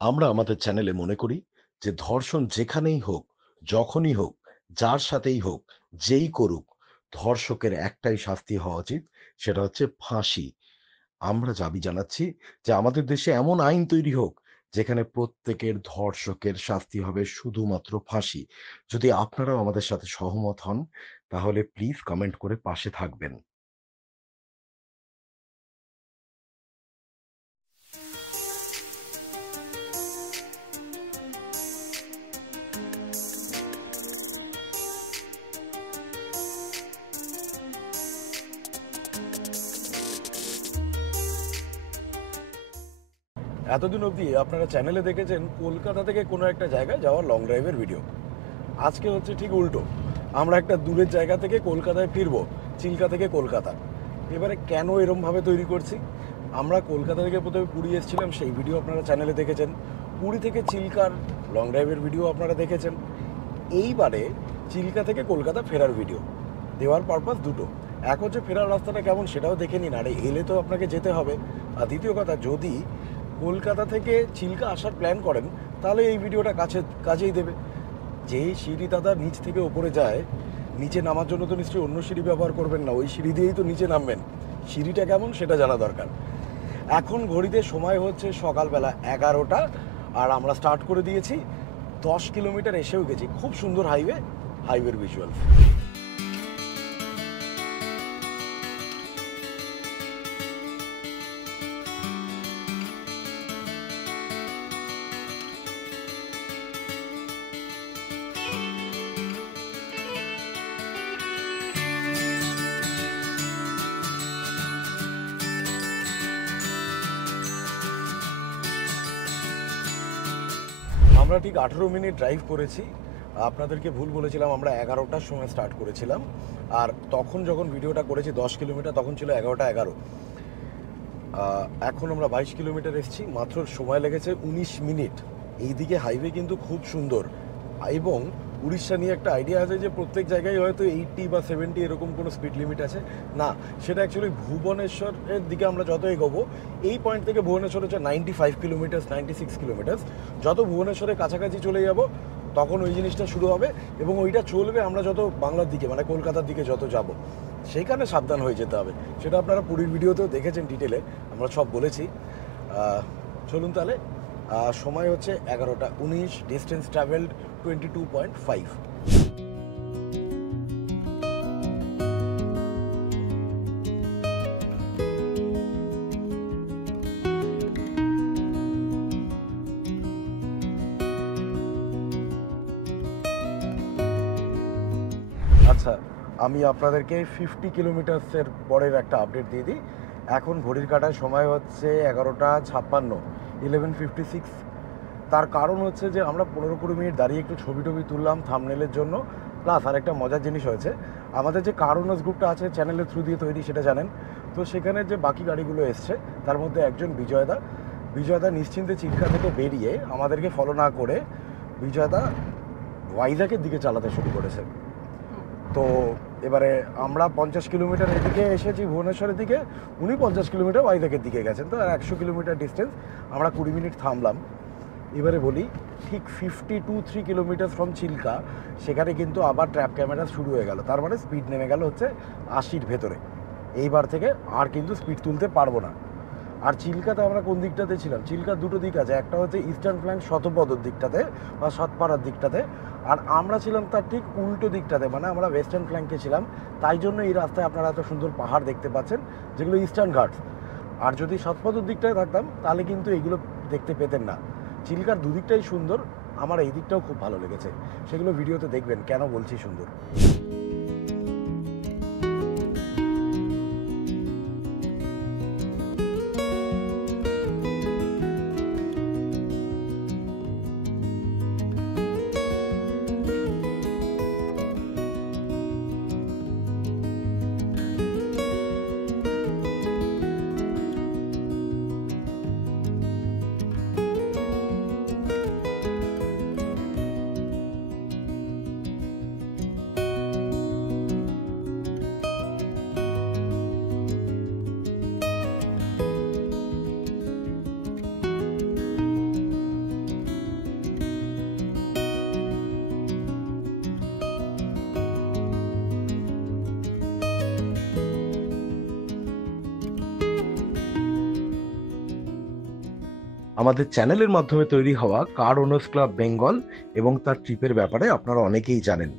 আমরা আমাদের চ্যানেলে মনে করি যে ধর্ষণ যেখানেই হোক, যখনই হোক, যার সাথেই হোক, যেই করুক, ধর্ষকের একটাই শাস্তি হওয়া উচিত, সেটা হচ্ছে ফাঁসি। আমরা দাবি জানাচ্ছি যে আমাদের দেশে এমন আইন তৈরি হোক, যেখানে প্রত্যেকের ধর্ষকের শাস্তি হবে শুধুমাত্র ফাঁসি। যদি আপনারাও আমাদের সাথে সহমত হন, তাহলে প্লিজ কমেন্ট করে পাশে থাকবেন। এতদিন অবধি আপনারা চ্যানেলে দেখেছেন কলকাতা থেকে কোনো একটা জায়গায় যাওয়ার লং ড্রাইভের ভিডিও। আজকে হচ্ছে ঠিক উল্টো। আমরা একটা দূরের জায়গা থেকে কলকাতায় ফিরবো, চিল্কা থেকে কলকাতা। এবারে কেন এরমভাবে তৈরি করছি? আমরা কলকাতা থেকে প্রথমে পুরী এসেছিলাম, সেই ভিডিও আপনারা চ্যানেলে দেখেছেন। পুরী থেকে চিল্কার লং ড্রাইভের ভিডিও আপনারা দেখেছেন। এইবারে চিল্কা থেকে কলকাতা ফেরার ভিডিও দেওয়ার পারপাস দুটো। এক হচ্ছে ফেরার রাস্তাটা কেমন সেটাও দেখে নিন, আরে এলে তো আপনাকে যেতে হবে। আর দ্বিতীয় কথা, যদি কলকাতা থেকে চিল্কা আসার প্ল্যান করেন তাহলে এই ভিডিওটা কাজেই দেবে। যেই সিঁড়ি দাদা নিচ থেকে ওপরে যায়, নিচে নামার জন্য তো নিশ্চয়ই অন্য সিঁড়ি ব্যবহার করবেন না, ওই সিঁড়ি দিয়েই তো নিচে নামবেন। সিঁড়িটা কেমন সেটা জানা দরকার। এখন ঘড়িতে সময় হচ্ছে সকালবেলা 11টা, আর আমরা স্টার্ট করে দিয়েছি। 10 কিলোমিটার এসেও গেছি। খুব সুন্দর হাইওয়ের ভিজুয়াল। আমরা ঠিক 18 মিনিট ড্রাইভ করেছি। আপনাদেরকে ভুল বলেছিলাম, আমরা 11টার সময় স্টার্ট করেছিলাম। আর তখন যখন ভিডিওটা করেছি 10 কিলোমিটার, তখন ছিল 11টা 11। এখন আমরা 22 কিলোমিটার এসেছি, মাত্র সময় লেগেছে 19 মিনিট। এইদিকে হাইওয়ে কিন্তু খুব সুন্দর। এবং উড়িষ্যা নিয়ে একটা আইডিয়া আছে যে প্রত্যেক জায়গায় হয়তো 80 বা 70 এরকম কোনো স্পিড লিমিট আছে। না, সেটা অ্যাকচুয়ালি ভুবনেশ্বরের দিকে আমরা যত এগোবো, এই পয়েন্ট থেকে ভুবনেশ্বর হচ্ছে 95 কিলোমিটার, 96 কিলোমিটার। যত ভুবনেশ্বরের কাছাকাছি চলে যাব, তখন ওই জিনিসটা শুরু হবে এবং ওইটা চলবে আমরা যত বাংলার দিকে মানে কলকাতার দিকে যত যাব। সেইখানে সাবধান হয়ে যেতে হবে। সেটা আপনারা পুরীর ভিডিওতেও দেখেছেন ডিটেলে, আমরা সব বলেছি। চলুন তাহলে। সময় হচ্ছে 11টা 19, ডিস্টেন্স ট্রাভেলড 22.5। আচ্ছা, আমি আপনাদেরকে 50 কিলোমিটার্সের পরের একটা আপডেট দিয়ে দিই। এখন ঘড়ির কাঁটায় সময় হচ্ছে 11টা 56, 11:56। তার কারণ হচ্ছে যে আমরা 15-20 মিনিট দাঁড়িয়ে একটু ছবি টবি তুললাম থাম্বনেলের জন্য। প্লাস আর একটা মজার জিনিস হয়েছে, আমাদের যে কারোনাস গ্রুপটা আছে চ্যানেলের থ্রু দিয়ে তৈরি, সেটা জানেন তো। সেখানে যে বাকি গাড়িগুলো এসছে, তার মধ্যে একজন বিজয়দা নিশ্চিন্তে চিল্কা থেকে বেরিয়ে আমাদেরকে ফলো না করে বিজয়দা ওয়াইজাকের দিকে চালাতে শুরু করেছে। তো এবারে আমরা 50 কিলোমিটার এদিকে এসেছি ভুবনেশ্বরের দিকে, উনি 50 কিলোমিটার ওয়াইজাকের দিকে গেছেন। তো 100 কিলোমিটার ডিস্টেন্স, আমরা 20 মিনিট থামলাম। এবারে বলি, ঠিক 3 কিলোমিটার ফ্রম চিল্কা, সেখানে কিন্তু আবার ট্র্যাপ ক্যামেরা শুরু হয়ে গেল। তার মানে স্পিড নেমে গেল হচ্ছে 80-র ভেতরে। এইবার থেকে আর কিন্তু স্পিড তুলতে পারবো না। আর চিল্কাতে আমরা কোন দিকটাতে ছিলাম? চিল্কার দুটো দিক আছে, একটা হচ্ছে ইস্টার্ন ফ্ল্যাঙ্ক শতপদর দিকটাতে বা সৎপাড়ার দিকটাতে, আর আমরা ছিলাম তার ঠিক উল্টো দিকটাতে, মানে আমরা ওয়েস্টার্ন ফ্ল্যাঙ্কে ছিলাম। তাই জন্য এই রাস্তায় আপনারা এত সুন্দর পাহাড় দেখতে পাচ্ছেন, যেগুলো ইস্টার্ন ঘাটস। আর যদি সৎপদর দিকটায় থাকতাম তাহলে কিন্তু এগুলো দেখতে পেতেন না। চিল্কার দুদিকটাই সুন্দর, আমার এই দিকটাও খুব ভালো লেগেছে। সেগুলো ভিডিওতে দেখবেন কেন বলছি সুন্দর। আমাদের চ্যানেলের মাধ্যমে তৈরি হওয়া কার ওনার্স ক্লাব বেঙ্গল এবং তার ট্রিপের ব্যাপারে আপনারা অনেকেই জানেন,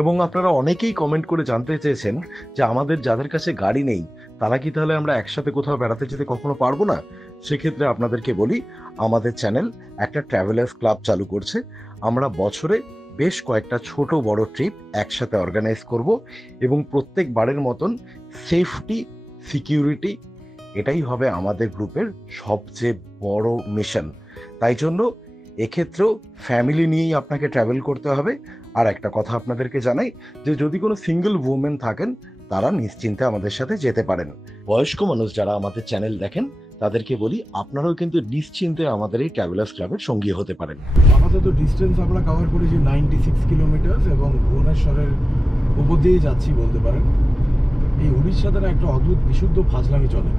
এবং আপনারা অনেকেই কমেন্ট করে জানতে চেয়েছেন যে আমাদের যাদের কাছে গাড়ি নেই তারা কি তাহলে আমরা একসাথে কোথাও বেড়াতে যেতে কখনো পারবো না। সেক্ষেত্রে আপনাদেরকে বলি, আমাদের চ্যানেল একটা ট্রাভেলার্স ক্লাব চালু করছে। আমরা বছরে বেশ কয়েকটা ছোট বড় ট্রিপ একসাথে অর্গানাইজ করব, এবং প্রত্যেকবারের মতন সেফটি, সিকিউরিটি, এটাই হবে আমাদের গ্রুপের সবচেয়ে বড় মিশন। তাই জন্য এক্ষেত্রেও ফ্যামিলি নিয়েই আপনাকে ট্রাভেল করতে হবে। আর একটা কথা আপনাদেরকে জানাই যে যদি কোনো সিঙ্গেল উমেন থাকেন তারা নিশ্চিন্তে আমাদের সাথে যেতে পারেন। বয়স্ক মানুষ যারা আমাদের চ্যানেল দেখেন তাদেরকে বলি, আপনারাও কিন্তু নিশ্চিন্তে আমাদের এই ট্রাভেলার্স ক্লাবের সঙ্গী হতে পারেন। আপাতত ডিস্টেন্স আমরা কভার করেছি 96 কিলোমিটার এবং ভুবনেশ্বরের উপর দিয়েই যাচ্ছি বলতে পারেন। এই উড়িষ্যাতে না একটা অদ্ভুত বিশুদ্ধ ফাজলামি চলে।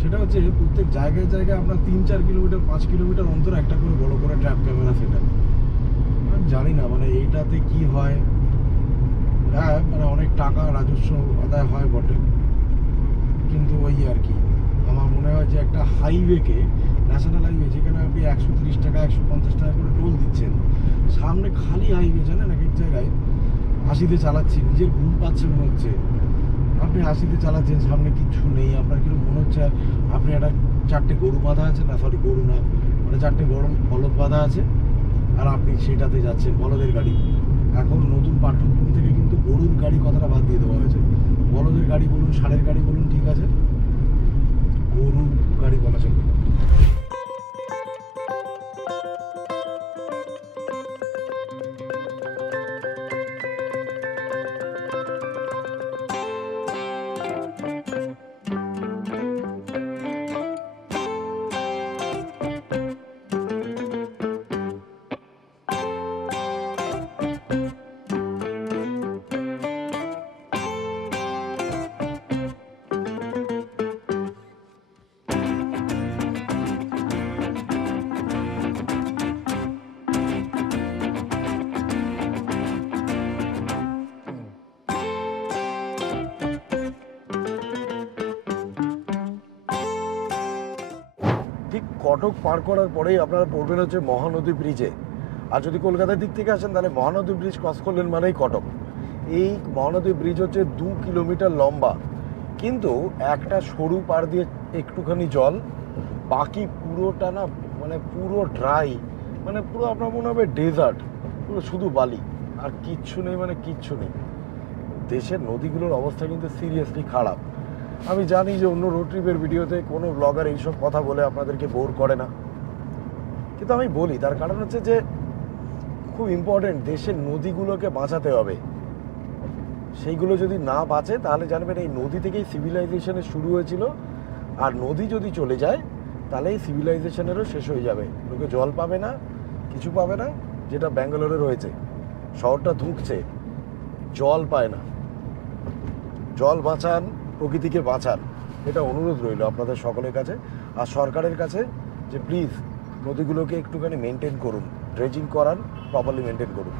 সেটা হচ্ছে প্রত্যেক জায়গায় জায়গায় আমরা 3-4 কিলোমিটার 5 কিলোমিটার অন্তর একটা করে বড় করে ট্র্যাপ ক্যামেরা সেটা জানি না মানে এইটাতে কি হয়। হ্যাঁ মানে অনেক টাকা রাজস্ব আদায় হয় বটে, কিন্তু ওই আর কি আমার মনে হয় যে একটা হাইওয়েকে, ন্যাশনাল হাইওয়ে যেখানে আপনি 130 টাকা 150 টাকা করে টোল দিচ্ছেন, সামনে খালি হাইওয়ে জানেন এক এক জায়গায় 80-তে চালাচ্ছি, নিজের ঘুম পাচ্ছে মনে হচ্ছে। আপনি 80-তে চালাচ্ছেন, সামনে কিচ্ছু নেই, আপনার কিরকম মনে হচ্ছে আপনি একটা 4টে গরু বাঁধা আছে, না সরি গরু না, মানে 4টে বড় বলদ বাঁধা আছে আর আপনি সেটাতে যাচ্ছেন, বলদের গাড়ি। এখন নতুন পাঠ্যক্রম থেকে কিন্তু গরুর গাড়ি কথাটা বাদ দিয়ে দেওয়া হয়েছে। বলদের গাড়ি বলুন, ষাঁড়ের গাড়ি বলুন, ঠিক আছে, গরুর গাড়ি বলা চলবে না। ঠিক কটক পার করার পরেই আপনারা পড়বেন হচ্ছে মহানদী ব্রিজে। আর যদি কলকাতার দিক থেকে আসেন তাহলে মহানদী ব্রিজ ক্রস করলেন মানেই কটক। এই মহানদী ব্রিজ হচ্ছে 2 কিলোমিটার লম্বা, কিন্তু একটা সরু পার দিয়ে একটুখানি জল, বাকি পুরোটা না মানে পুরো ড্রাই, মানে পুরো আপনার মনে হবে ডেজার্ট, পুরো শুধু বালি আর কিচ্ছু নেই, মানে কিচ্ছু নেই। দেশের নদীগুলোর অবস্থা কিন্তু সিরিয়াসলি খারাপ। আমি জানি যে অন্য রোড ট্রিপের ভিডিওতে কোনো ব্লগার এইসব কথা বলে আপনাদেরকে বোর করে না, কিন্তু আমি বলি তার কারণ হচ্ছে যে খুব ইম্পর্টেন্ট, দেশের নদীগুলোকে বাঁচাতে হবে। সেইগুলো যদি না বাঁচে তাহলে জানবেন এই নদী থেকেই সিভিলাইজেশনের শুরু হয়েছিল, আর নদী যদি চলে যায় তাহলে এই সিভিলাইজেশনেরও শেষ হয়ে যাবে। লোকে জল পাবে না, কিছু পাবে না, যেটা ব্যাঙ্গালোরে রয়েছে। শহরটা ধুঁকছে, জল পায় না। জল বাঁচান, প্রকৃতিকে বাঁচান, এটা অনুরোধ রইল আপনাদের সকলের কাছে আর সরকারের কাছে যে প্লিজ নদীগুলোকে একটুখানি মেনটেন করুন, ড্রেজিং করান, প্রপারলি মেনটেন করুন।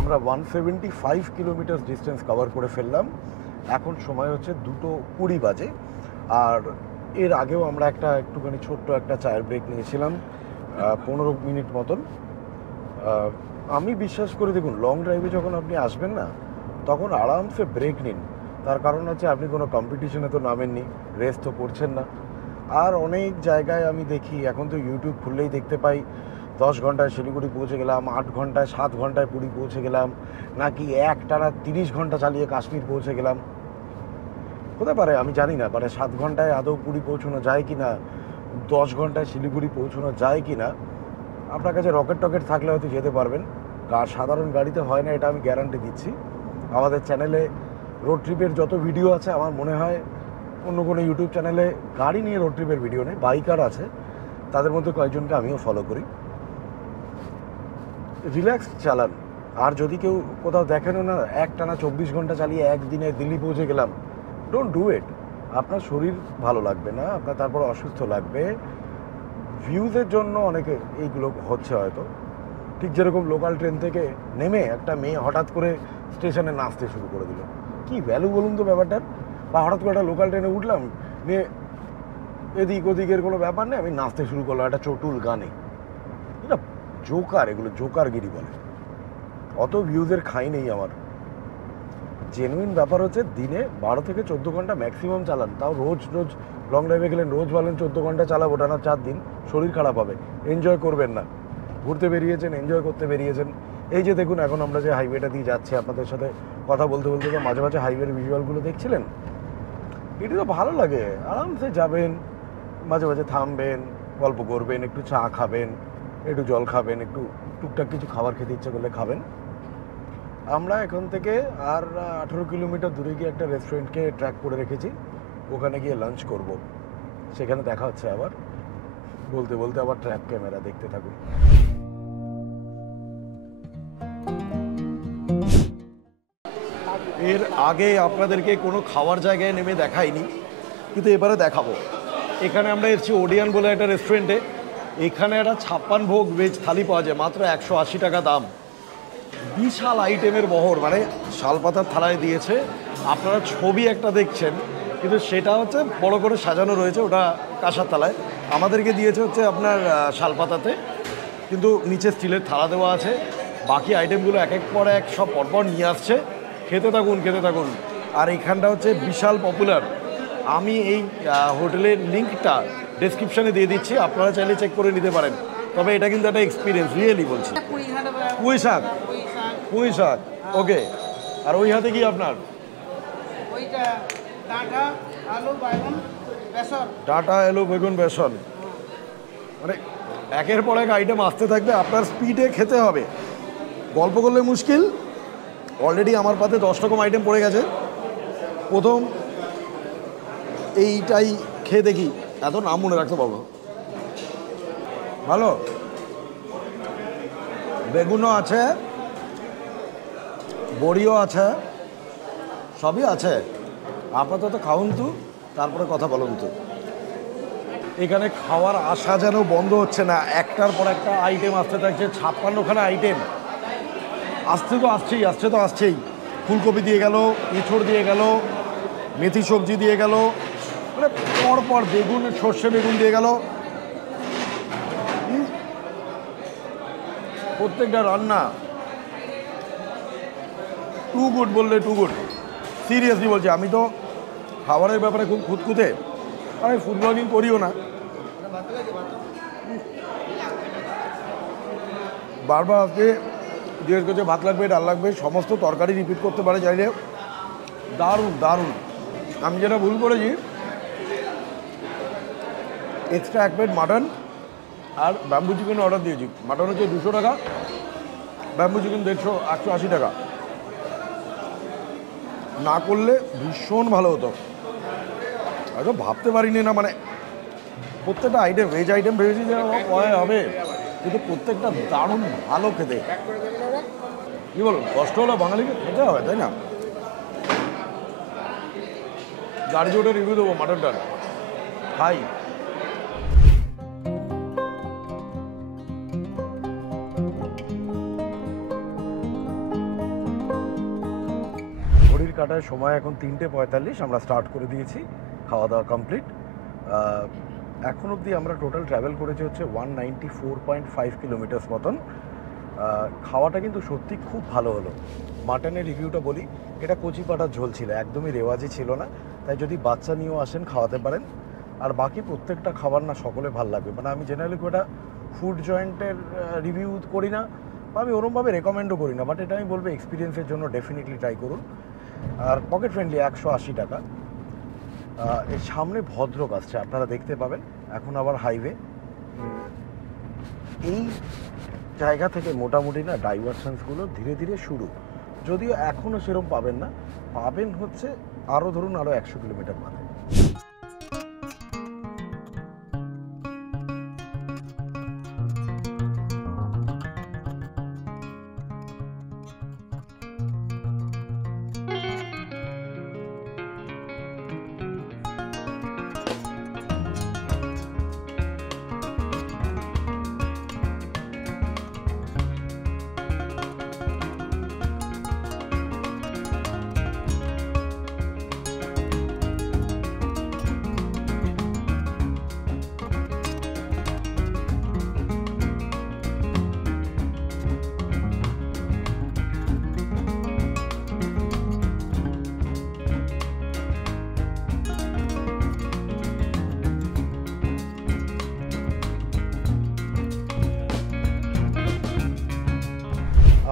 আমরা 175 কিলোমিটার ডিস্টেন্স কভার করে ফেললাম। এখন সময় হচ্ছে 2:20 বাজে। আর এর আগেও আমরা একটুখানি ছোট্ট একটা চায়ের ব্রেক নিয়েছিলাম 15 মিনিট মতন। আমি বিশ্বাস করে দেখুন, লং ড্রাইভে যখন আপনি আসবেন না তখন আরামসে ব্রেক নিন। তার কারণ হচ্ছে আপনি কোনো কম্পিটিশনে তো নামেননি, রেস তো করছেন না। আর অনেক জায়গায় আমি দেখি, এখন তো ইউটিউব খুললেই দেখতে পাই 10 ঘন্টায় শিলিগুড়ি পৌঁছে গেলাম, 8 ঘন্টায় 7 ঘন্টায় পুরী পৌঁছে গেলাম, নাকি একটানা 30 ঘন্টা চালিয়ে কাশ্মীর পৌঁছে গেলাম। হতে পারে, আমি জানি না, মানে 7 ঘন্টায় আদৌ পুরী পৌঁছানো যায় কি না, 10 ঘন্টায় শিলিগুড়ি পৌঁছানো যায় কি না। আপনার কাছে রকেট টকেট থাকলে হয়তো যেতে পারবেন, আর সাধারণ গাড়িতে হয় না, এটা আমি গ্যারান্টি দিচ্ছি। আমাদের চ্যানেলে রোড ট্রিপের যত ভিডিও আছে, আমার মনে হয় অন্য কোনো ইউটিউব চ্যানেলে গাড়ি নিয়ে রোড ট্রিপের ভিডিও নেই, বাইকার আছে, তাদের মধ্যে কয়েকজনকে আমিও ফলো করি। রিল্যাক্স চালান। আর যদি কেউ কোথাও দেখেনও না একটানা 24 ঘন্টা চালিয়ে একদিনে দিল্লি পৌঁছে গেলাম, ডোন্ট ডু ইট। আপনার শরীর ভালো লাগবে না, আপনার তারপর অসুস্থ লাগবে। ভিউজের জন্য অনেকে এইগুলো হচ্ছে হয়তো। ঠিক যেরকম লোকাল ট্রেন থেকে নেমে একটা মেয়ে হঠাৎ করে স্টেশনে নাচতে শুরু করে দিল, কি ভ্যালু বলুন তো ব্যাপারটার? বা হঠাৎ করে একটা লোকাল ট্রেনে উঠলাম, নিয়ে এদিক ওদিকের কোনো ব্যাপার নেই, আমি নাচতে শুরু করলাম একটা চটুল গানে। এটা জোকার, এগুলো জোকারগিরি বলে। অত ভিউজের খাই নেই আমার। জেনুইন ব্যাপার হচ্ছে দিনে 12 থেকে 14 ঘন্টা ম্যাক্সিমাম চালান, তাও রোজ রোজ লং ড্রাইভে গেলেন, রোজ বলেন 14 ঘন্টা চালাবো, টানা 4 দিন, শরীর খারাপ হবে। এনজয় করবেন না। ঘুরতে বেরিয়েছেন, এনজয় করতে বেরিয়েছেন। এই যে দেখুন, এখন আমরা যে হাইওয়েটা দিয়ে যাচ্ছি, আপনাদের সাথে কথা বলতে বলতে যে মাঝে মাঝে হাইওয়ের ভিজুয়ালগুলো দেখছিলেন, এটা তো ভালো লাগে। আরামসে যাবেন, মাঝে মাঝে থামবেন, গল্প করবেন, একটু চা খাবেন, একটু জল খাবেন, একটু টুকটাক কিছু খাবার খেতে ইচ্ছে করলে খাবেন। আমরা এখান থেকে আর 18 কিলোমিটার দূরে গিয়ে একটা রেস্টুরেন্টকে ট্র্যাক করে রেখেছি, ওখানে গিয়ে লাঞ্চ করব। সেখানে দেখা হচ্ছে আবার। বলতে বলতে আবার ট্র্যাপ ক্যামেরা দেখতে থাকুন। এর আগে আপনাদেরকে কোনো খাওয়ার জায়গায় নেমে দেখাইনি, কিন্তু এবারে দেখাবো। এখানে আমরা এসেছি ওডিয়ান বলে একটা রেস্টুরেন্টে। এখানে একটা 56 ভোগ ভেজ থালি পাওয়া যায়, মাত্র 180 টাকা দাম। বিশাল আইটেমের বহর, মানে শালপাতার থালায় দিয়েছে। আপনারা ছবি একটা দেখছেন, কিন্তু সেটা হচ্ছে বড় করে সাজানো রয়েছে, ওটা কাঁসার থালায়। আমাদেরকে দিয়েছে হচ্ছে আপনার শালপাতাতে, কিন্তু নিচে স্টিলের থালা দেওয়া আছে। বাকি আইটেমগুলো এক এক পর এক সব পরপর নিয়ে আসছে। খেতে থাকুন, খেতে থাকুন। আর এখানটা হচ্ছে বিশাল পপুলার। আমি এই হোটেলের লিঙ্কটা ডেসক্রিপশানে দিয়ে দিচ্ছি, আপনারা চাইলে চেক করে নিতে পারেন। তবে এটা কিন্তু একটা এক্সপিরিয়েন্স, রিয়েলি বলছি। পুঁই শাক, পুঁই শাক, ওকে। আর ওই হাতে কি আপনার? ওইটা ডাঁটা, আলু, বেগুন, বেসন। ডাঁটা, আলু, বেগুন, বেসন, মানে একের পর এক আইটেম আসতে থাকবে, আপনার স্পিডে খেতে হবে। গল্প করলে মুশকিল। অলরেডি আমার পাতে 10 রকম আইটেম পড়ে গেছে। প্রথম এইটাই খেয়ে দেখি, এত নাম মনে রাখতে পারবো। ভালো, বেগুনও আছে, বড়িও আছে, সবই আছে। আপাতত খাউন তো, তারপরে কথা বলুন তো। এখানে খাওয়ার আশা যেন বন্ধ হচ্ছে না, একটার পর একটা আইটেম আসতে থাকছে। 56খানা আইটেম আসছে তো আসছেই, আসছে তো আসছেই। ফুলকপি দিয়ে গেল, এঁচড় দিয়ে গেল, মেথি সবজি দিয়ে গেল, মানে পরপর বেগুন, সর্ষে বেগুন দিয়ে গেল। প্রত্যেকটা রান্না টু গুড বললে টু গুড। সিরিয়াসলি বলছি, আমি তো খাবারের ব্যাপারে খুব খুঁতখুঁতে, আমি ফুড ব্লগিং করিও না। বারবার আজকে জিজ্ঞেস করছে ভাত লাগবে, ডাল লাগবে, সমস্ত তরকারি রিপিট করতে পারে চাইলে। দারুণ দারুণ। আমি যেটা ভুল করেছি, এক্সট্রা 1 প্লেট মাটন আর ব্যাম্বু চিকেন অর্ডার দিয়েছি। মাটন হচ্ছে 200 টাকা, ব্যাম্বু চিকেন 150, 180 টাকা। না করলে ভীষণ ভালো হতো। হয়তো ভাবতে পারিনি না, মানে প্রত্যেকটা আইটেম, ভেজ আইটেম ভেবেছি যে হবে, কিন্তু প্রত্যেকটা দারুণ ভালো খেতে। কী বলুন, কষ্ট হলো, বাঙালিকে খেতে হবে, তাই না? গাড়ি জোটে রিভিউ দেবো মাটনটার, খাই। ঘড়ির কাটায় সময় এখন 3:45, আমরা স্টার্ট করে দিয়েছি, খাওয়া দাওয়া কমপ্লিট। এখন অবধি আমরা টোটাল ট্রাভেল করেছি হচ্ছে 194.5 কিলোমিটার্স মতন। খাওয়াটা কিন্তু সত্যি খুব ভালো হলো। মাটনের রিভিউটা বলি, এটা কচি পাটার ঝোল ছিল, একদমই রেওয়াজি ছিল না। তাই যদি বাচ্চা নিয়েও আসেন খাওয়াতে পারেন। আর বাকি প্রত্যেকটা খাবার না সকলে ভাল লাগবে। মানে আমি জেনারেলি খুব একটা ফুড জয়েন্টের রিভিউ করি না, বা আমি ওরমভাবে রেকমেন্ডও করি না, বাট এটা আমি বলবো এক্সপিরিয়েন্সের জন্য ডেফিনেটলি ট্রাই করুন। আর পকেট ফ্রেন্ডলি, 180 টাকা। এর সামনে ভদ্রক আসছে, আপনারা দেখতে পাবেন। এখন আবার হাইওয়ে। এই জায়গা থেকে মোটামুটি না ডাইভারশনসগুলো ধীরে ধীরে শুরু, যদিও এখনও সেরকম পাবেন না, পাবেন হচ্ছে আরও ধরুন আরও 100 কিলোমিটার বাদে।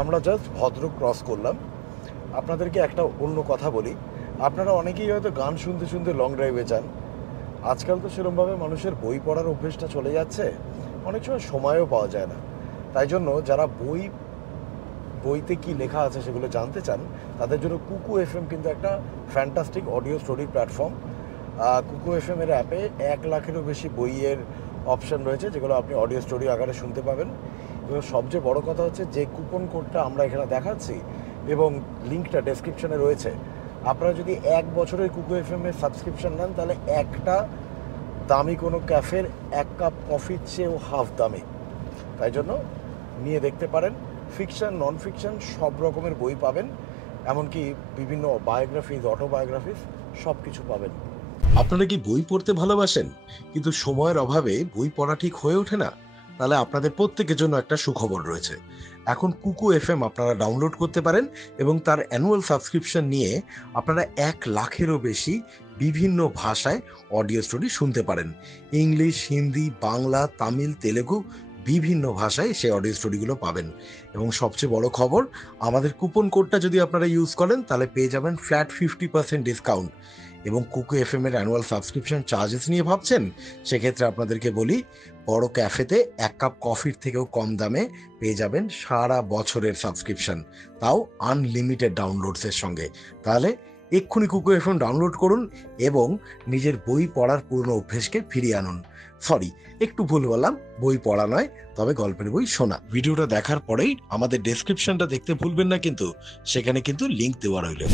আমরা জাস্ট ভদ্রক ক্রস করলাম। আপনাদেরকে একটা অন্য কথা বলি, আপনারা অনেকেই হয়তো গান শুনতে শুনতে লং ড্রাইভে যান। আজকাল তো সেরকমভাবে মানুষের বই পড়ার অভ্যেসটা চলে যাচ্ছে, অনেক সময় সময়ও পাওয়া যায় না। তাই জন্য যারা বইতে কি লেখা আছে সেগুলো জানতে চান, তাদের জন্য কুকু এফএম কিন্তু একটা ফ্যান্টাস্টিক অডিও স্টোরি প্ল্যাটফর্ম। কুকু এফএম এর অ্যাপে 1 লাখেরও বেশি বইয়ের অপশান রয়েছে, যেগুলো আপনি অডিও স্টোরি আকারে শুনতে পাবেন। এবং সবচেয়ে বড় কথা হচ্ছে যে কুপন কোডটা আমরা এখানে দেখাচ্ছি এবং লিঙ্কটা ডেসক্রিপশনে রয়েছে, আপনারা যদি 1 বছরের কুকু এফএম এর সাবস্ক্রিপশন নেন, তাহলে একটা দামি কোনো ক্যাফের 1 কাপ কফির চেয়েও হাফ দামি। তাই জন্য নিয়ে দেখতে পারেন। ফিকশন, নন ফিকশন সব রকমের বই পাবেন, এমনকি বিভিন্ন বায়োগ্রাফিজ, অটোবায়োগ্রাফিজ সব কিছু পাবেন। আপনারা কি বই পড়তে ভালোবাসেন কিন্তু সময়ের অভাবে বই পড়া ঠিক হয়ে ওঠে না? তাহলে আপনাদের প্রত্যেকের জন্য একটা সুখবর রয়েছে। এখন কুকু এফএম আপনারা ডাউনলোড করতে পারেন এবং তার অ্যানুয়াল সাবস্ক্রিপশন নিয়ে আপনারা 1 লাখেরও বেশি বিভিন্ন ভাষায় অডিও স্টোরি শুনতে পারেন। ইংলিশ, হিন্দি, বাংলা, তামিল, তেলেগু বিভিন্ন ভাষায় সেই অডিও স্টোরিগুলো পাবেন। এবং সবচেয়ে বড় খবর, আমাদের কুপন কোডটা যদি আপনারা ইউজ করেন তাহলে পেয়ে যাবেন ফ্ল্যাট 50% ডিসকাউন্ট। এবং কুকু এফএম এর অ্যানুয়াল সাবস্ক্রিপশন চার্জেস নিয়ে ভাবছেন, সেক্ষেত্রে আপনাদেরকে বলি, বড় ক্যাফেতে 1 কাপ কফির থেকেও কম দামে পেয়ে যাবেন সারা বছরের সাবস্ক্রিপশন, তাও আনলিমিটেড ডাউনলোডসের সঙ্গে। তাহলে এক্ষুনি কুকু এফএম ডাউনলোড করুন এবং নিজের বই পড়ার পুরনো অভ্যেসকে ফিরিয়ে আনুন। সরি, একটু ভুল বললাম, বই পড়া নয়, তবে গল্পের বই শোনা। ভিডিওটা দেখার পরেই আমাদের ডেসক্রিপশনটা দেখতে ভুলবেন না, কিন্তু সেখানে কিন্তু লিঙ্ক দেওয়া রইল।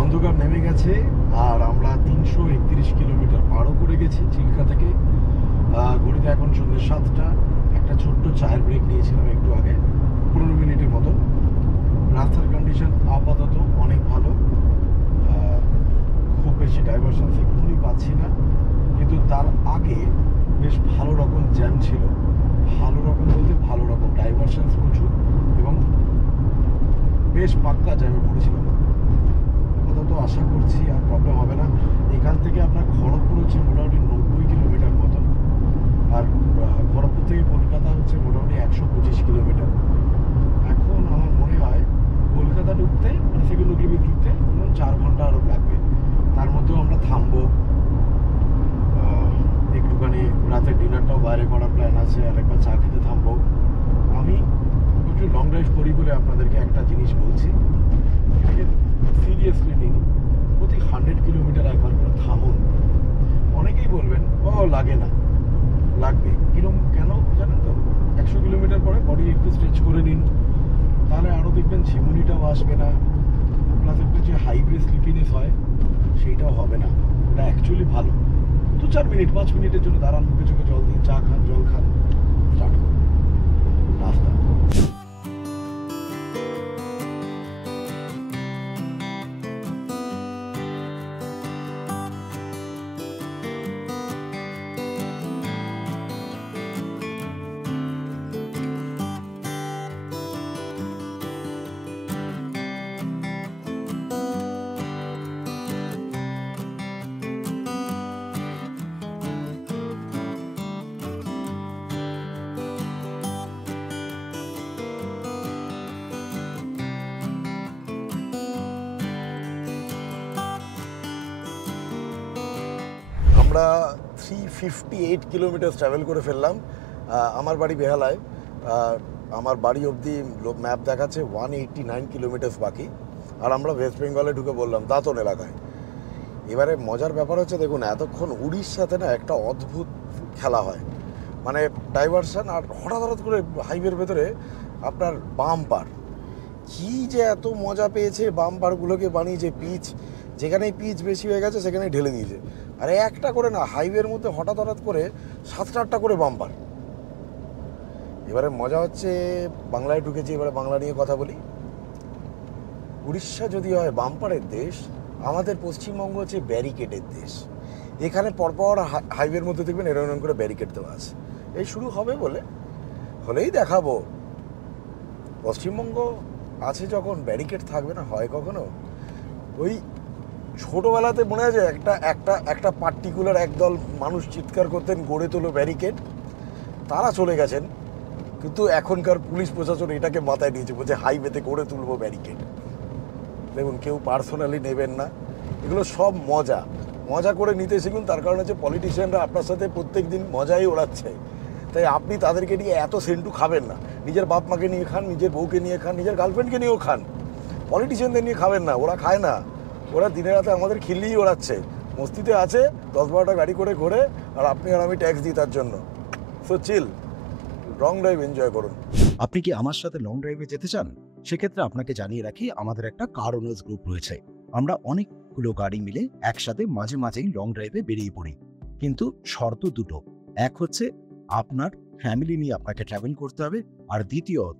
অন্ধকার নেমে গেছে আর আমরা 331 কিলোমিটার পারও করে গেছি চিল্কা থেকে। ঘড়িতে এখন সন্ধ্যে 7টা। একটা ছোট্ট চায়ের ব্রেক নিয়েছিলাম একটু আগে, 15 মিনিটের মতো। রাস্তার কন্ডিশন আপাতত অনেক ভালো, খুব বেশি ডাইভারশন এক্ষুনি পাচ্ছি না, কিন্তু তার আগে বেশ ভালো রকম জ্যাম ছিল। ভালো রকম বলতে ভালো রকম ডাইভারশন প্রচুর এবং বেশ পাক্কা জ্যামে পড়েছিলাম। তো আশা করছি আর প্রবলেম হবে না। এখান থেকে আপনার খড়গপুর হচ্ছে মোটামুটি 90 কিলোমিটার মতন, আর খড়গপুর থেকে কলকাতা হচ্ছে মোটামুটি 125 কিলোমিটার। এখন আমার মনে হয় কলকাতা ঢুকতে, মানে সেগুলো ঢুকতে 4 ঘন্টা আরও লাগবে। তার মধ্যেও আমরা থামবো, ডিনারটাও বাইরে করার প্ল্যান আছে, আর একবার চা খেতে থামবো। আমি প্রচুর লং ড্রাইভ করি বলে আপনাদেরকে একটা জিনিস বলছি, এটাকে সিরিয়াসলি নিন। প্রতি 100 কিলোমিটার একবার করে থামুন। অনেকেই বলবেন ও লাগে না, লাগবে। কিরকম কেন জানেন তো? 100 কিলোমিটার পরে বডি একটু স্ট্রেচ করে নিন, তাহলে আরও দেখবেন ঝিমুনিটাও আসবে না, প্লাস একটা যে হাইওয়ে স্লিপিনেস হয় সেইটাও হবে না। ওটা অ্যাকচুয়ালি ভালো। 2-4 মিনিট 5 মিনিটের জন্য দাঁড়ান, মুখে চোখে জল দিন, চা খান, জল খান, স্টার্ট করুন রাস্তা। আমরা 358 কিলোমিটার ট্রাভেল করে ফেললাম। আমার বাড়ি বেহালায়, আমার বাড়ি অবধি ম্যাপ দেখাচ্ছে 189 কিলোমিটার বাকি, আর আমরা ওয়েস্ট বেঙ্গলে ঢুকে বললাম দাঁতন এলাকায়। এবারে মজার ব্যাপার হচ্ছে, দেখুন এতক্ষণ উড়িষ্যাতে না একটা অদ্ভুত খেলা হয়, মানে ডাইভারশন, আর হঠাৎ করে হাইওয়ের ভেতরে আপনার বাম্পার। কি যে এত মজা পেয়েছে বাম্পারগুলোকে বানিয়েছে, পিচ যেখানেই পিচ বেশি হয়ে গেছে সেখানেই ঢেলে দিয়েছে। আরে একটা করে না, হাইওয়ের মধ্যে হঠাৎ করে 7-8টা করে বাম্পার। এবারে মজা হচ্ছে, বাংলায় ঢুকেছি, এবারে বাংলা নিয়ে কথা বলি। উড়িষ্যা যদি হয় বাম্পারের দেশ, আমাদের পশ্চিমবঙ্গ হচ্ছে ব্যারিকেডের দেশ। এখানে পরপর হাইওয়ের মধ্যে দেখবেন এরকম করে ব্যারিকেড দেওয়া আছে। এই শুরু হবে হলেই দেখাবো। পশ্চিমবঙ্গ আছে যখন ব্যারিকেড থাকবে না হয় কখনো? ওই ছোটোবেলাতে মনে আছে একটা পার্টিকুলার একদল মানুষ চিৎকার করতেন, গড়ে তোলো ব্যারিকেড। তারা চলে গেছেন, কিন্তু এখনকার পুলিশ প্রশাসন এটাকে মাথায় নিয়েছে, বলছে হাইওয়েতে গড়ে তুলবো ব্যারিকেড। দেখুন, কেউ পার্সোনালি নেবেন না, এগুলো সব মজা করে নিতে শিখুন। তার কারণ হচ্ছে পলিটিশিয়ানরা আপনার সাথে প্রত্যেক দিন মজাই ওড়াচ্ছে, তাই আপনি তাদেরকে নিয়ে এত সেন্টু খাবেন না। নিজের বাপ মাকে নিয়ে খান, নিজের বউকে নিয়ে খান, নিজের গার্লফ্রেন্ডকে নিয়েও খান, পলিটিশিয়ানদের নিয়ে খাবেন না। ওরা খায় না, ওরা দিনে রাতে আমাদের খিল্লিই ওড়াচ্ছে, মস্তিতে আছে, 10-12টা গাড়ি করে ঘোরে, আর আপনি আর আমি ট্যাক্স দিই তার জন্য। সো চিল, লং ড্রাইভ এনজয় করুন। আপনি কি আমার সাথে লং ড্রাইভে যেতে চান? সেক্ষেত্রে আপনাকে জানিয়ে রাখি, আমাদের একটা কার ওনার্স গ্রুপ রয়েছে। আমরা অনেকগুলো গাড়ি মিলে একসাথে মাঝে মাঝেই লং ড্রাইভে বেরিয়ে পড়ি, কিন্তু শর্ত দুটো। এক হচ্ছে আপনার ফ্যামিলি নিয়ে আপনাকে ট্রাভেল করতে হবে, আর দ্বিতীয়ত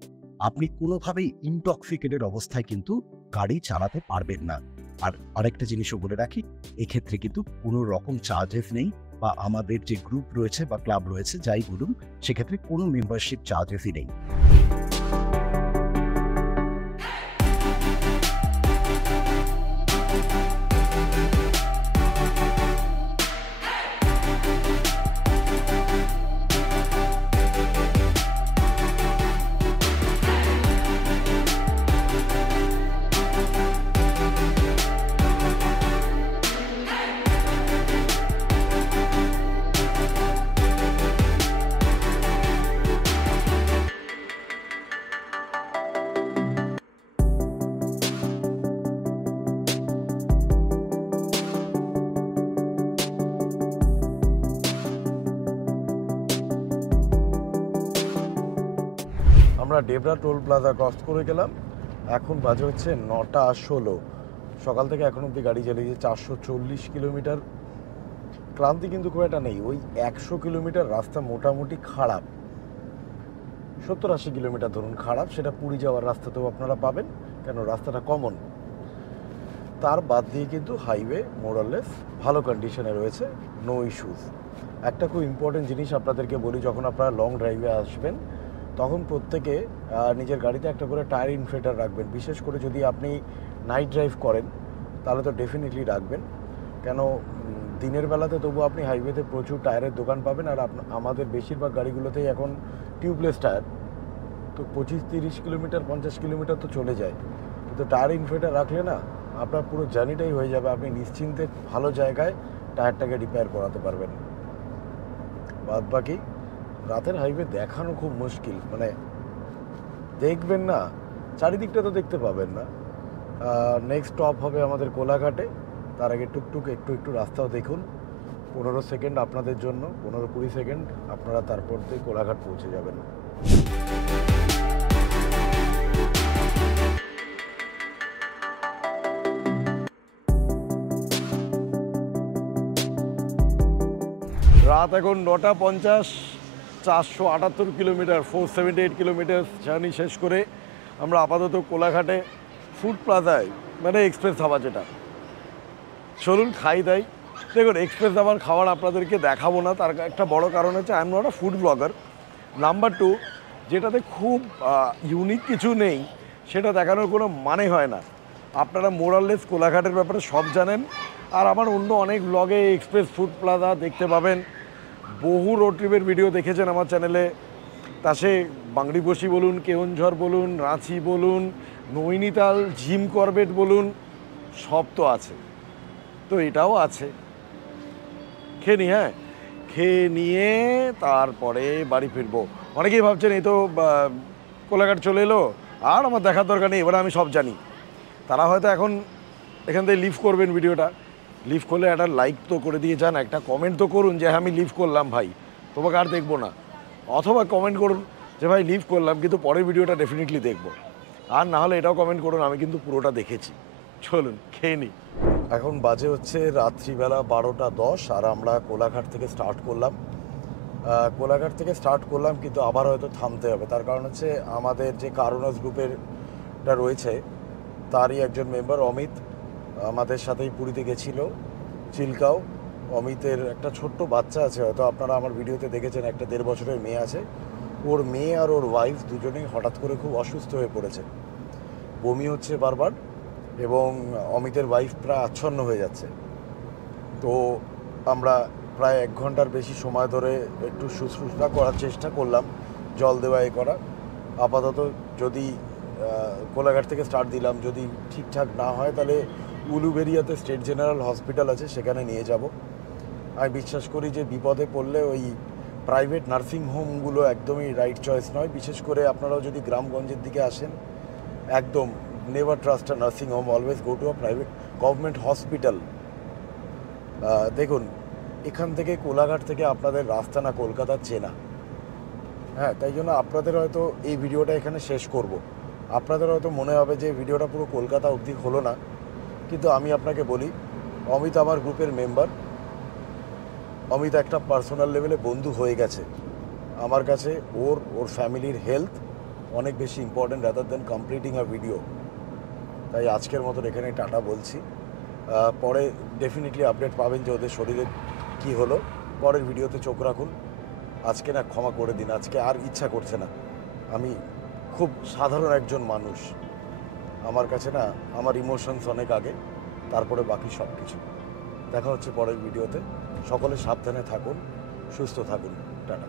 আপনি কোনোভাবেই ইনটক্সিকেটেড অবস্থায় কিন্তু গাড়ি চালাতে পারবেন না। আর আরেকটা জিনিসও বলে রাখি, এক্ষেত্রে কিন্তু কোনো রকম চার্জেস নেই, বা আমাদের যে গ্রুপ রয়েছে বা ক্লাব রয়েছে যাই বলুন, সেক্ষেত্রে কোনো মেম্বারশিপ চার্জেসই নেই। আমরা ডেবরা টোল প্লাজা ক্রস করে গেলাম। এখন বাজে হচ্ছে 9:16। সকাল থেকে এখন অবধি গাড়ি চালিয়েছি 440 কিলোমিটার। ক্লান্তি কিন্তু খুব একটা নেই। ওই 100 কিলোমিটার রাস্তা মোটামুটি খারাপ, 70-80 কিলোমিটার ধরুন খারাপ। সেটা পুরী যাওয়ার রাস্তাতেও আপনারা পাবেন, কেন রাস্তাটা কমন। তার বাদ দিয়ে কিন্তু হাইওয়ে মোরাললেস ভালো কন্ডিশনে রয়েছে, নো ইস্যুস। একটা খুব ইম্পর্টেন্ট জিনিস আপনাদেরকে বলি, যখন আপনারা লং ড্রাইভে আসবেন তখন প্রত্যেকে নিজের গাড়িতে একটা করে টায়ার ইনফ্লেটার রাখবেন। বিশেষ করে যদি আপনি নাইট ড্রাইভ করেন তাহলে তো ডেফিনেটলি রাখবেন, কেন দিনের বেলাতে তবু আপনি হাইওয়েতে প্রচুর টায়ারের দোকান পাবেন। আর আমাদের বেশিরভাগ গাড়িগুলোতেই এখন টিউবলেস টায়ার, তো 25-30 কিলোমিটার 50 কিলোমিটার তো চলে যায়। কিন্তু টায়ার ইনফ্লেটার রাখলে না আপনার পুরো জার্নিটাই হয়ে যাবে, আপনি নিশ্চিন্তে ভালো জায়গায় টায়ারটাকে রিপেয়ার করাতে পারবেন। বাদ বাকি রাতের হাইওয়ে দেখানো খুব মুশকিল, মানে দেখবেন না চারিদিকটা তো দেখতে পাবেন না। নেক্সট স্টপ হবে আমাদের কোলাঘাটে, তার আগে টুকটুক একটু রাস্তাও দেখুন। 15 সেকেন্ড আপনাদের জন্য, 15-20 সেকেন্ড, আপনারা তারপর দিয়ে কোলাঘাট পৌঁছে যাবেন। রাত এখন 9:50, 478 কিলোমিটার, 478 কিলোমিটার জার্নি শেষ করে আমরা আপাতত কোলাঘাটে ফুড প্লাজায়, মানে এক্সপ্রেস ধাবা যেটা, চলুন খাই দাই। দেখুন এক্সপ্রেস ধাবার খাবার আপনাদেরকে দেখাবো না, তার একটা বড় কারণ হচ্ছে I am not a food blogger. Number 2, যেটাতে খুব ইউনিক কিছু নেই সেটা দেখানোর কোনো মানে হয় না। আপনারা মোরাললেস কোলাঘাটের ব্যাপারে সব জানেন, আর আমার অন্য অনেক ব্লগে এক্সপ্রেস ফুড প্লাজা দেখতে পাবেন। বহু রোড ট্রিপের ভিডিও দেখেছেন আমার চ্যানেলে, তা সে বাংরিবসি বলুন, কেওনঝড় বলুন, রাঁচি বলুন, নৈনিতাল, জিম করবেট বলুন, সব তো আছে। তো এটাও আছে, খেয়ে নি, হ্যাঁ খেয়ে নিয়ে তারপরে বাড়ি ফিরবো। অনেকেই ভাবছেন এই তো কোলাঘাট চলে এলো, আর আমার দেখার দরকার নেই, এবারে আমি সব জানি। তারা হয়তো এখন এখান থেকে লিভ করবেন ভিডিওটা। লিভ করলে একটা লাইক তো করে দিয়ে যান, একটা কমেন্ট তো করুন যে আমি লিভ করলাম ভাই, তোমাকে আর দেখবো না। অথবা কমেন্ট করুন যে ভাই লিভ করলাম কিন্তু পরের ভিডিওটা ডেফিনেটলি দেখবো। আর না হলে এটাও কমেন্ট করুন আমি কিন্তু পুরোটা দেখেছি। চলুন খেয়ে নিই। এখন বাজে হচ্ছে রাত্রিবেলা 12:10, আর আমরা কোলাঘাট থেকে স্টার্ট করলাম। কোলাঘাট থেকে স্টার্ট করলাম কিন্তু আবার হয়তো থামতে হবে, তার কারণ হচ্ছে আমাদের যে কারুনাস গ্রুপেরটা রয়েছে তারই একজন মেম্বার অমিত আমাদের সাথেই পুরীতে গেছিলো, চিল্কাও। অমিতের একটা ছোট্ট বাচ্চা আছে, হয়তো আপনারা আমার ভিডিওতে দেখেছেন, একটা 1.5 বছরের মেয়ে আছে। ওর মেয়ে আর ওর ওয়াইফ দুজনেই হঠাৎ করে খুব অসুস্থ হয়ে পড়েছে, বমি হচ্ছে বারবার, এবং অমিতের ওয়াইফ প্রায় আচ্ছন্ন হয়ে যাচ্ছে। তো আমরা প্রায় 1 ঘন্টার বেশি সময় ধরে একটু শুশ্রূষা করার চেষ্টা করলাম, জল দেওয়া এ করা। আপাতত যদি কোলাঘাট থেকে স্টার্ট দিলাম, যদি ঠিকঠাক না হয় তাহলে উলুবেরিয়াতে স্টেট জেনারেল হসপিটাল আছে, সেখানে নিয়ে যাব। আমি বিশ্বাস করি যে বিপদে পড়লে ওই প্রাইভেট নার্সিং হোমগুলো একদমই রাইট চয়েস নয়। বিশেষ করে আপনারাও যদি গ্রামগঞ্জের দিকে আসেন, একদম never trust a nursing home, always go to a private government hospital. দেখুন এখান থেকে কোলাঘাট থেকে আপনাদের রাস্তা না কলকাতার চেনা, হ্যাঁ, তাই জন্য আপনাদের হয়তো এই ভিডিওটা এখানে শেষ করব। আপনাদের হয়তো মনে হবে যে ভিডিওটা পুরো কলকাতা অবধি হলো না, কিন্তু আমি আপনাকে বলি অমিত আমার গ্রুপের মেম্বার। অমিত একটা পার্সোনাল লেভেলে বন্ধু হয়ে গেছে আমার কাছে। ওর ফ্যামিলির হেলথ অনেক বেশি ইম্পর্টেন্ট রাদার দেন কমপ্লিটিং আ ভিডিও। তাই আজকের মতন এখানে টাটা বলছি। পরে ডেফিনেটলি আপডেট পাবেন যে ওদের শরীরে কি হলো। পরের ভিডিওতে চোখ রাখুন। আজকে না ক্ষমা করে দিন, আজকে আর ইচ্ছা করছে না। আমি খুব সাধারণ একজন মানুষ, আমার কাছে না আমার ইমোশনস অনেক আগে, তারপরে বাকি সব কিছু। দেখা হচ্ছে পরের ভিডিওতে। সকলে সাবধানে থাকুন, সুস্থ থাকুন, টাটা।